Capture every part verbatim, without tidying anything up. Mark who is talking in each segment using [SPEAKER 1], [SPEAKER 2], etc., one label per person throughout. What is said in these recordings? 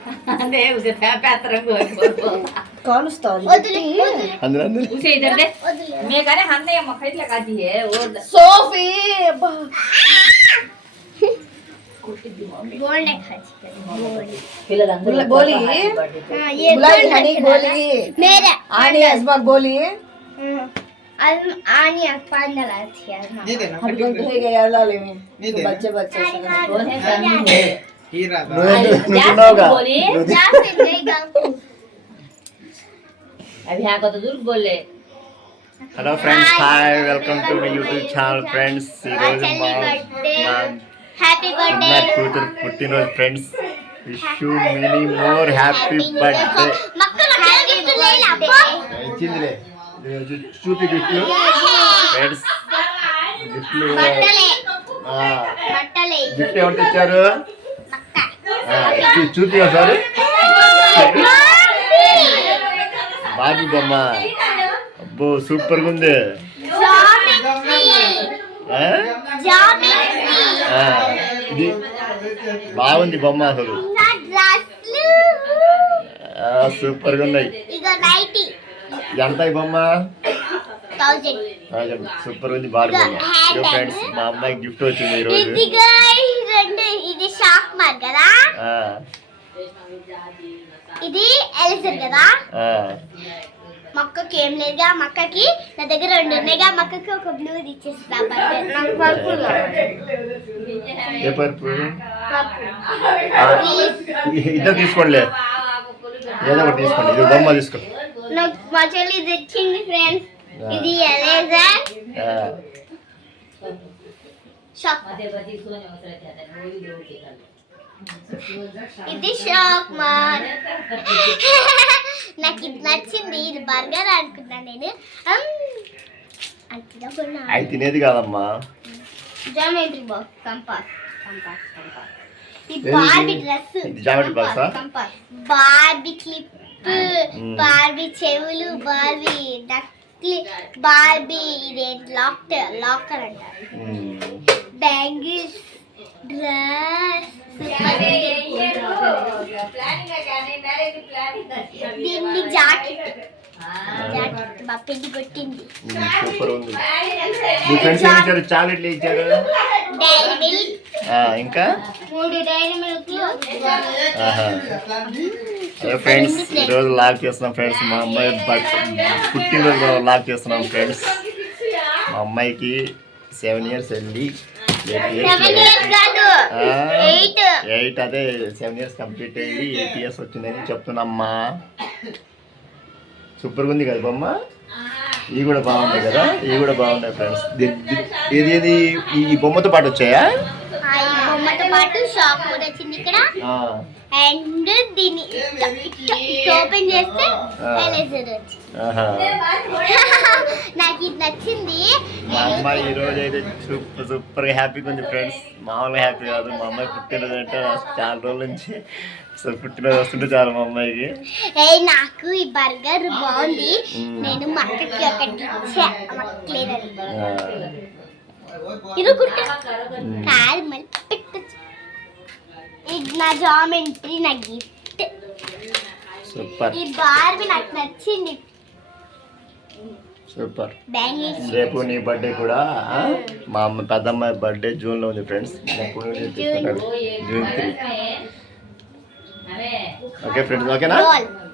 [SPEAKER 1] दे उसे था पैतरंग हो
[SPEAKER 2] कौन स्टोरी
[SPEAKER 3] अंदर अंदर
[SPEAKER 1] उसे इधर दे मैं कह रहे हमने ये मक्खी लगाती है और
[SPEAKER 2] सोफी
[SPEAKER 4] गोल नहीं खाती
[SPEAKER 1] फिलहाल अंदर
[SPEAKER 2] बोली
[SPEAKER 4] हां ये
[SPEAKER 2] बुलाई हनी बोली
[SPEAKER 4] मेरे
[SPEAKER 2] आनी असमा बोली
[SPEAKER 4] आज आनी पांडला थी
[SPEAKER 5] नहीं देना
[SPEAKER 2] हम लोग धोए गए यार लाले में बच्चे बच्चे
[SPEAKER 1] कौन है सामने है
[SPEAKER 5] हीरा
[SPEAKER 3] होगा
[SPEAKER 1] बोली
[SPEAKER 4] जा फिर गई गांव
[SPEAKER 1] अभी यहाँ को तो दूर बोल ले
[SPEAKER 3] hello friends hi welcome to my YouTube channel friends ఈ రోజు మా
[SPEAKER 4] హ్యాపీ బర్త్డే
[SPEAKER 3] నా కూతురు పుట్టినరోజు friends wish you many more happy birthday
[SPEAKER 4] మక్కలు గిఫ్ట్ లేలా
[SPEAKER 3] ఇచ్చిందిలే చూపి గిఫ్ట్ ఫ్రెండ్స్ గిఫ్ట్లు
[SPEAKER 4] బట్టలే
[SPEAKER 3] ఆ
[SPEAKER 4] బట్టలే
[SPEAKER 3] గిఫ్ట్ ఎవరు తెచ్చారు
[SPEAKER 4] మక్క
[SPEAKER 3] చూపి ఒకసారి బాబీ బొమ్మ అబ్బో సూపర్ గా ఉంది ఇది బాగుంది బొమ్మ అసలు సూపర్ గా ఉన్నాయి ఎంత ఈ బొమ్మ సూపర్ ఉంది బాగా బొమ్మ ఫ్రెండ్స్ మా అమ్మాయికి గిఫ్ట్ వచ్చింది ఈ రోజు
[SPEAKER 4] ఇది షాక్ మార్ కదా ఇది ఎలిసర్ కదా మక్కకి ఏం లేదుగా మక్కకి నా దగ్గర రెండు ఉన్నాయిగా మక్కకి ఒక బ్లూ ఇచ్చేస్తా నాకు పర్పుల్
[SPEAKER 3] ఏ పర్పుల్ ఇద్దరు తీసుకోండి ఏదో ఒకటి తీసుకోండి ఇది బొమ్మ తీసుకో
[SPEAKER 4] నాకు మా చెల్లి ఇది ఇచ్చింది ఫ్రెండ్స్ ఇది ఎరేజర్ షాక్ ఇది షాక్ మార్ నాకు ఇది నచ్చింది ఇది బర్గర్ అనుకున్నా నేను
[SPEAKER 3] అవి తినేది కాదమ్మా
[SPEAKER 4] geometry box compass compass compass ఇది బార్బీ డ్రెస్
[SPEAKER 3] ఇది జామెట్రీ బాక్సా
[SPEAKER 4] కంపాస్ బార్బీ క్లిప్ బార్బీ చెవులు బార్బీ నక్లీ బార్బీ ఇది లాక్ లాకర్ అంటారు బ్యాంగిల్స్ డ్రెస్ దీన్ని జాకెట్ జాకెట్ మా పెళ్లి కొట్టింది
[SPEAKER 3] సూపర్ ఉంది మీ ఫ్రెండ్స్ ఏం ఇచ్చారు చాక్లెట్లు ఇచ్చారు
[SPEAKER 4] డైరీ మిల్క్
[SPEAKER 3] ఇంకా
[SPEAKER 4] మూడు డైరీ మిల్క్
[SPEAKER 3] హలో ఫ్రెండ్స్ ఈరోజు లాక్ చేస్తున్నాం ఫ్రెండ్స్ మా అమ్మాయి పుట్టినరోజు లాక్ చేస్తున్నాం ఫ్రెండ్స్ మా అమ్మాయికి సెవెన్ ఇయర్స్ వెళ్ళి ఎయిట్ అదే సెవెన్ ఇయర్స్ కంప్లీట్ అయ్యి ఎయిట్ ఇయర్స్ వచ్చిందని చెప్తున్నామ్మా సూపర్గా ఉంది కదా బొమ్మ ఇవి కూడా బాగున్నాయి కదా ఇవి కూడా బాగున్నాయి ఫ్రెండ్స్ ఇది ఇది ఈ బొమ్మతో పాటు వచ్చాయా
[SPEAKER 4] బొమ్మతో పాటు షాప్ కూడా వచ్చింది ఇక్కడ అండ్ దీన్ని ఓపెన్ చేస్తే ఎరేజర్ వచ్చింది నాకు ఇది నచ్చింది
[SPEAKER 3] మా అమ్మాయి ఈ రోజు అయితే సూపర్ సూపర్ హ్యాపీగా ఉంది ఫ్రెండ్స్ మామూలుగా హ్యాపీ కాదు మా అమ్మాయి పుట్టినరోజు అంటే చాలా రోజుల నుంచి సో పుట్టినరోజు వస్తుంటే చాలా మా అమ్మాయికి
[SPEAKER 4] ఏ నాకు ఈ బర్గర్ బాగుంది నేను మా అక్కకి ఒకటి ఇచ్చా మక్కలేదని ఇది కుట్ట కాదు మళ్ళీ పెట్టచ్చు ఇది నా జామెంట్రీ నా గిఫ్ట్
[SPEAKER 3] సూపర్
[SPEAKER 4] ఈ బార్బీ నాకు నచ్చింది
[SPEAKER 3] సూపర్
[SPEAKER 4] బ్యాంగిల్స్
[SPEAKER 3] రేపు నీ బర్త్డే కూడా మా అమ్మ పెద్దమ్మాయి బర్త్డే జూన్ లో ఉంది friends June three okay friends ఓకేనా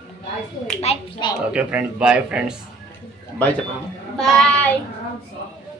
[SPEAKER 3] okay friends bye friends bye చెప్పండి
[SPEAKER 4] బాయ్